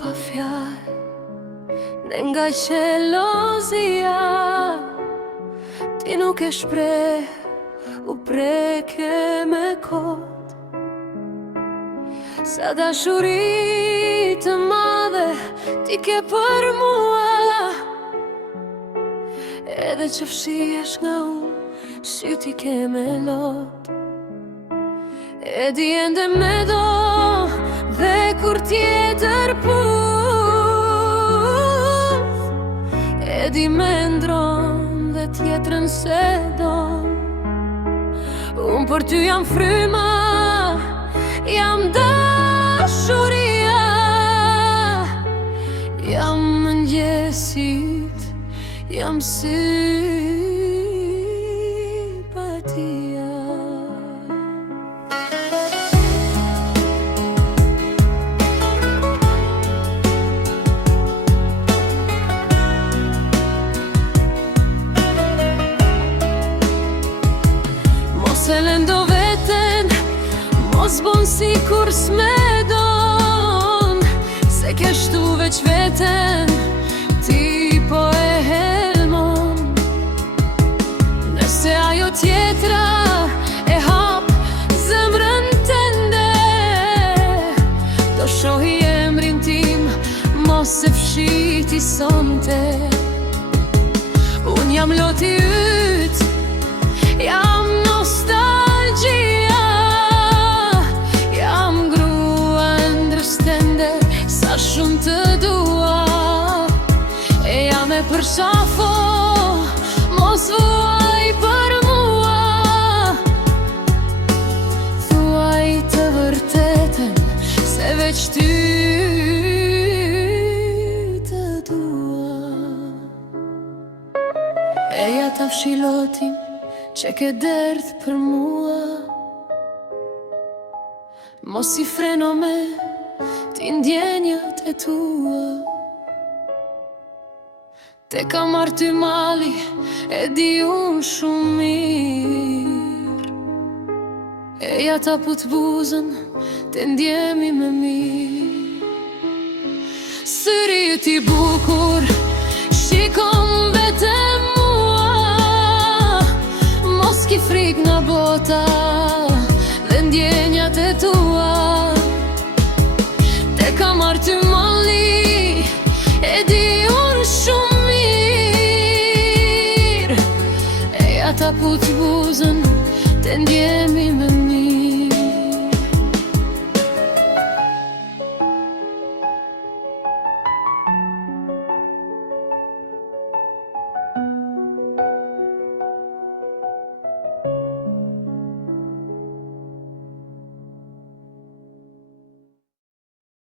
pa fjalë, dhe nga qelozia ti nuk e shpreh, u preke me kot. Sa dashuri të madhe ti ke për mua, edhe që fshihesh nga unë, sy ti ke me lot. E di ende me do, dhe kur tjetër puth, e di me ndron, dhe tjetrën se do. Unë për ty jam fryma, jam dashuria, jam mëngjesit, jam simpatia. Mos e lëndo veten, mos bon si kur s'me don, se ke shtu veç veten, ti po e helmon. Nëse ajo tjetra e hap zemrën tënde, do shohi emrin tim, mos e fshiti sonte. Unë jam loti yt, jam nostalgjia, jam grua ndrës tënde, sa shumë të dua. E jam e përshafo, mos vuaj për mua, thuaj të vërtetën, se veç ty të dua. Eja ta fshilotin që ke derdh për mua, mos i freno me ti ndjenjët e tua. Te ka marrë ty mali, e di unë shumë mirë, eja ta put buzën, te ndjemi me mirë. Syri ju ti bukur, shikom vetëm mua, mos ki frik nga bota, dhe ndjenjat e tua. Te ka marrë ty mali, e di unë shumë mirë, eja ta put buzën, te ndjemi me mirë.